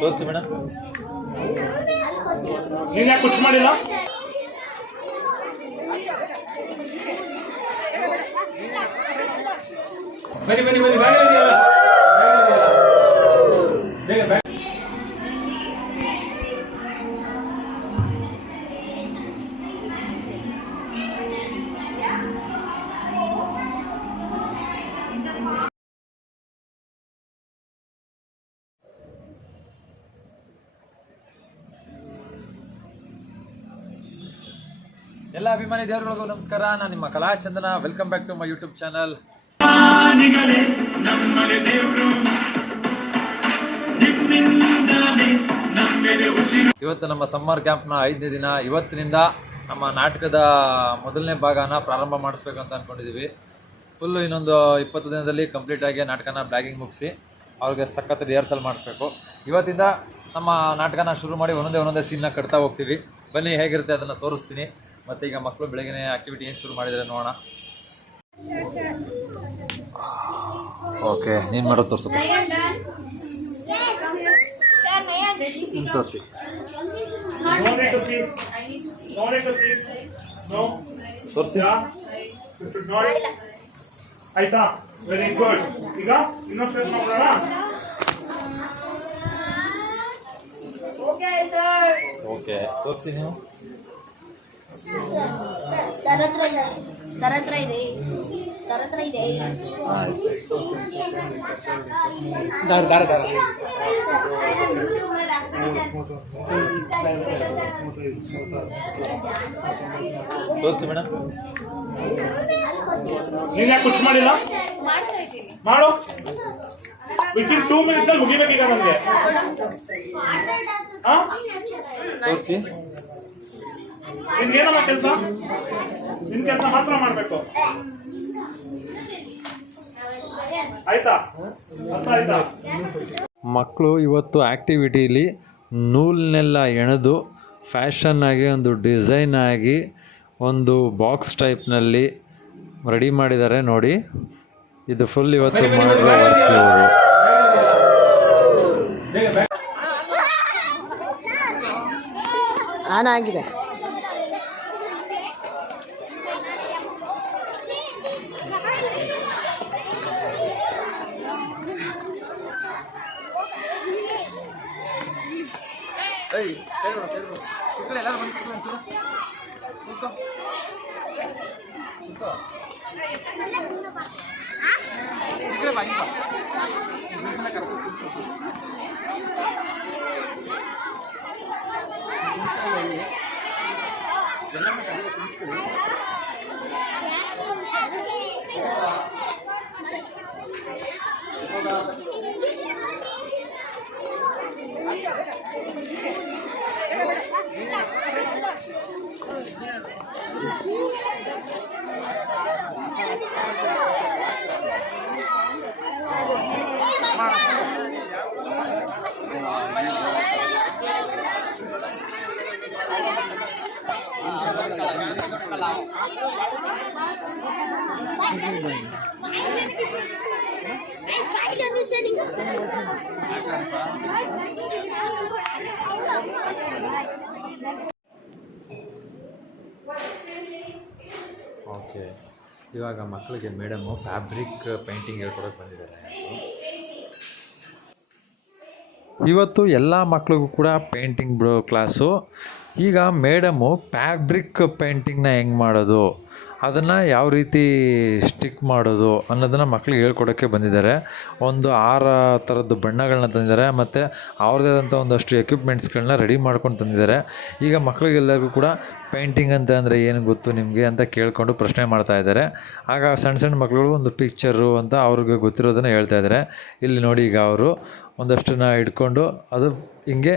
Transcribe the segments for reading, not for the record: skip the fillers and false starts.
ತೋರಿಸಿ ಮೇಡಮ್. ನೀನು ಯಾಕೆ ಕುಚ್ ಮಾಡಿಲ್ಲ? ಬನ್ನಿ ಬನ್ನಿ ಬನ್ನಿ ಬೇಗ ಬೇಗ. ಎಲ್ಲ ಅಭಿಮಾನಿ ದೇವರುಗಳಿಗೂ ನಮಸ್ಕಾರ. ನಾನು ನಿಮ್ಮ Kalachandana. Welcome back to my YouTube channel. ಇವತ್ತು ನಮ್ಮ ಸಮ್ಮರ್ ಕ್ಯಾಂಪ್ನ 5ನೇ ದಿನ. ಇವತ್ತಿನಿಂದ ನಮ್ಮ ನಾಟಕದ ಮೊದಲನೇ ಭಾಗನ ಪ್ರಾರಂಭ ಮಾಡಿಸ್ಬೇಕಂತ ಅಂದ್ಕೊಂಡಿದ್ದೀವಿ. ಫುಲ್ಲು ಇನ್ನೊಂದು 20 ದಿನದಲ್ಲಿ ಕಂಪ್ಲೀಟಾಗಿ ನಾಟಕನ ಬ್ಲಾಗಿಂಗ್ ಮುಗಿಸಿ ಅವ್ರಿಗೆ ಸಖತ್ ರಿಹರ್ಸಲ್ ಮಾಡಿಸ್ಬೇಕು. ಇವತ್ತಿಂದ ನಮ್ಮ ನಾಟಕನ ಶುರು ಮಾಡಿ ಒಂದೊಂದೇ ಸೀನ್ನ ಕಟ್ತಾ ಹೋಗ್ತೀವಿ. ಬನ್ನಿ, ಹೇಗಿರುತ್ತೆ ಅದನ್ನು ತೋರಿಸ್ತೀನಿ. ಮತ್ತು ಈಗ ಮಕ್ಕಳು ಬೆಳಗಿನ ಆ್ಯಕ್ಟಿವಿಟಿ ಏನು ಶುರು ಮಾಡಿದರೆ ನೋಡೋಣ. ಓಕೆ, ನೀನು ಮಾಡೋದು ತೋರಿಸು. ತೋರಿಸಿ. ತೋರಿಸಿ ಆಯ್ತಾ? Very good. ಈಗ ಇನ್ನೊಂದು ನೋಡೋಣ. ಓಕೆ, ತೋರಿಸಿ ನೀವು. ಸರತ್ರ ಇದೆ. ತೋರಿಸಿ ಮೇಡಮ್. ನೀನು ಯಾಕೆ ಕುಚ್ ಮಾಡಿಲ್ಲ? ಮಾಡು. ವಿತಿನ್ 2 minutes ಅಲ್ಲಿ ಮುಗಿಬೇಕೀಗ ನನಗೆ. ತೋರಿಸಿ. ನಿನ್ಗೇನಮ್ಮ ಕೆಲಸ? ನಿನ್ ಕೆಲಸ ಮಾತ್ರ ಮಾಡಬೇಕು, ಆಯ್ತಾ? ಅರ್ಥ ಆಯ್ತಾ? ಮಕ್ಕಳು ಇವತ್ತು ಆ್ಯಕ್ಟಿವಿಟೀಲಿ ನೂಲನ್ನೆಲ್ಲ ಎಳೆದು ಫ್ಯಾಷನ್ನಾಗಿ ಒಂದು ಡಿಸೈನ್ ಆಗಿ ಒಂದು ಬಾಕ್ಸ್ ಟೈಪ್ನಲ್ಲಿ ರೆಡಿ ಮಾಡಿದ್ದಾರೆ ನೋಡಿ. ಇದು ಫುಲ್ ಇವತ್ತು ಮಾಡಿರೋ ವರ್ಕ್ ಇವರು. ಆನ್ ಆಗಿದೆ. ಓಕೆ, ಇವಾಗ ಮಕ್ಕಳಿಗೆ ಮೇಡಮು ಫ್ಯಾಬ್ರಿಕ್ ಪೇಂಟಿಂಗ್ ಹೇಳ್ಕೊಡೋಕೆ ಬಂದಿದ್ದಾರೆ. ಇವತ್ತು ಎಲ್ಲ ಮಕ್ಳಿಗೂ ಕೂಡ ಪೇಂಟಿಂಗ್ ಬಿಡೋ ಕ್ಲಾಸು. ಈಗ ಮೇಡಮು ಫ್ಯಾಬ್ರಿಕ್ ಪೇಂಟಿಂಗ್ನ ಹೆಂಗೆ ಮಾಡೋದು, ಅದನ್ನು ಯಾವ ರೀತಿ ಸ್ಟಿಕ್ ಮಾಡೋದು ಅನ್ನೋದನ್ನು ಮಕ್ಳಿಗೆ ಹೇಳ್ಕೊಡೋಕ್ಕೆ ಬಂದಿದ್ದಾರೆ. ಒಂದು 6 ಥರದ್ದು ಬಣ್ಣಗಳನ್ನ ತಂದಿದ್ದಾರೆ ಮತ್ತು ಅವ್ರದ್ದೇ ಆದಂಥ ಒಂದಷ್ಟು ಎಕ್ವಿಪ್ಮೆಂಟ್ಸ್ಗಳನ್ನ ರೆಡಿ ಮಾಡ್ಕೊಂಡು ತಂದಿದ್ದಾರೆ. ಈಗ ಮಕ್ಳಿಗೆಲ್ಲರಿಗೂ ಕೂಡ ಪೇಂಟಿಂಗ್ ಅಂತ ಅಂದರೆ ಏನು ಗೊತ್ತು ನಿಮಗೆ ಅಂತ ಕೇಳಿಕೊಂಡು ಪ್ರಶ್ನೆ ಮಾಡ್ತಾಯಿದ್ದಾರೆ. ಆಗ ಸಣ್ಣ ಮಕ್ಕಳು ಒಂದು ಪಿಕ್ಚರು ಅಂತ ಅವ್ರಿಗೆ ಗೊತ್ತಿರೋದನ್ನು ಹೇಳ್ತಾಯಿದ್ದಾರೆ. ಇಲ್ಲಿ ನೋಡಿ, ಈಗ ಅವರು ಒಂದಷ್ಟನ್ನ ಇಟ್ಕೊಂಡು ಅದು ಹಿಂಗೆ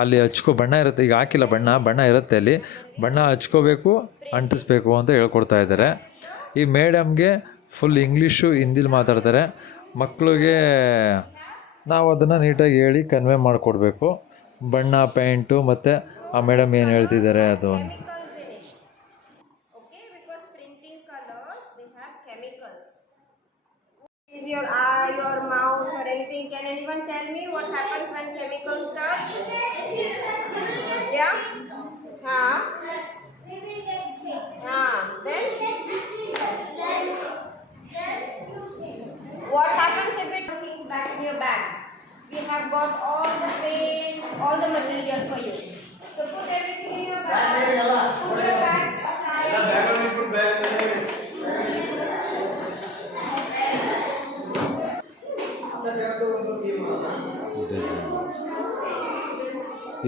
ಅಲ್ಲಿ ಬಣ್ಣ ಇರುತ್ತೆ. ಈಗ ಹಾಕಿಲ್ಲ ಬಣ್ಣ ಇರುತ್ತೆ, ಅಲ್ಲಿ ಬಣ್ಣ ಹಚ್ಕೋಬೇಕು, ಅಂಟಿಸ್ಬೇಕು ಅಂತ ಹೇಳ್ಕೊಡ್ತಾ ಇದ್ದಾರೆ. ಈ ಮೇಡಮ್ಗೆ ಫುಲ್ ಇಂಗ್ಲೀಷು ಹಿಂದಿಲಿ ಮಾತಾಡ್ತಾರೆ. ಮಕ್ಕಳಿಗೆ ನಾವು ಅದನ್ನು ನೀಟಾಗಿ ಹೇಳಿ ಕನ್ವೆ ಮಾಡಿಕೊಡ್ಬೇಕು. ಬಣ್ಣ, ಪೇಂಟು ಮತ್ತು ಆ ಮೇಡಮ್ ಏನು ಹೇಳ್ತಿದ್ದಾರೆ ಅದು. your eye, your mouth, or anything. Can anyone tell me what happens when chemicals touch? Yeah? Huh? Then? What happens if it things back in your bag? We have got all the paints, all the material for you. So put everything in your bag. Put your bags aside. Designs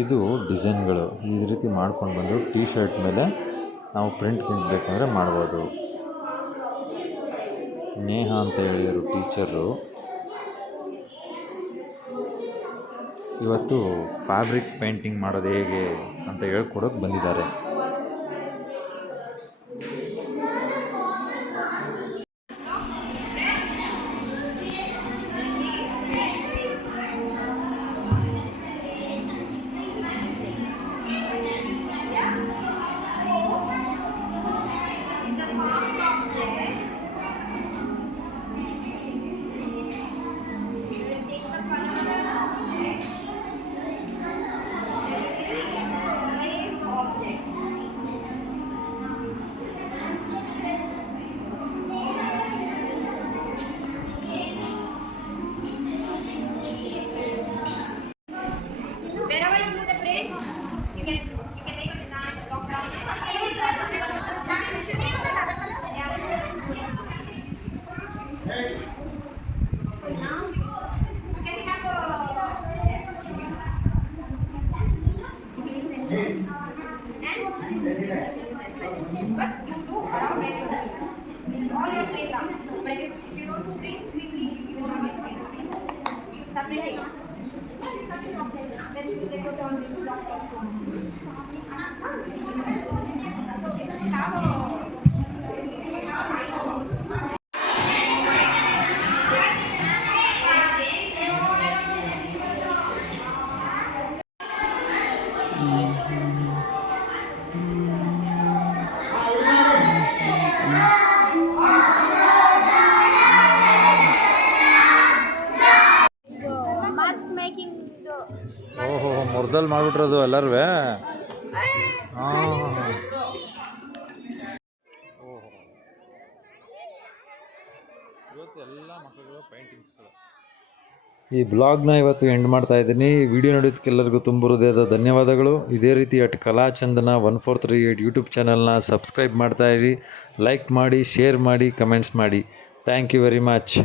ಇದು ಡಿಸೈನ್ಗಳು ಈ ರೀತಿ ಮಾಡ್ಕೊಂಡು ಬಂದು T shirt ಮೇಲೆ ನಾವು print ಬೇಕಂದರೆ ಮಾಡ್ಬೋದು. ನೇಹ ಅಂತ ಹೇಳಿದರು ಟೀಚರು ಇವತ್ತು ಫ್ಯಾಬ್ರಿಕ್ ಪೇಂಟಿಂಗ್ ಮಾಡೋದು ಹೇಗೆ ಅಂತ ಹೇಳ್ಕೊಡೋಕೆ ಬಂದಿದ್ದಾರೆ. Wherever you do the print, you can make a design, block down. So now, can we have a you can use any and but you do around where you live. This is all your playground. But if you don't print quickly, you will not get space to print. Start printing. Then you can go down to blocks also. So if you have a mask making the ಓಹೋ ಮುರ್ದಲ್ಲಿ ಮಾಡಿಬಿಟ್ರದು ಎಲ್ಲರೂ. ಹಾಂ ಇವತ್ತು ಎಲ್ಲ ಮಕ್ಕಳು ಪೇಂಟಿಂಗ್ಸ್ಗಳು. ಈ ಬ್ಲಾಗ್ನ ಇವತ್ತು end ಮಾಡ್ತಾ ಇದ್ದೀನಿ. ವಿಡಿಯೋ ನೋಡೋದಕ್ಕೆ ಎಲ್ಲರಿಗೂ ತುಂಬ ಹೃದಯದ ಧನ್ಯವಾದಗಳು. ಇದೇ ರೀತಿ ಕಲಾಚಂದನ 1438 ಯೂಟ್ಯೂಬ್ ಚಾನಲ್ನ ಸಬ್ಸ್ಕ್ರೈಬ್ ಮಾಡ್ತಾಯಿರಿ, ಲೈಕ್ ಮಾಡಿ, ಶೇರ್ ಮಾಡಿ, ಕಮೆಂಟ್ಸ್ ಮಾಡಿ. Thank you very much.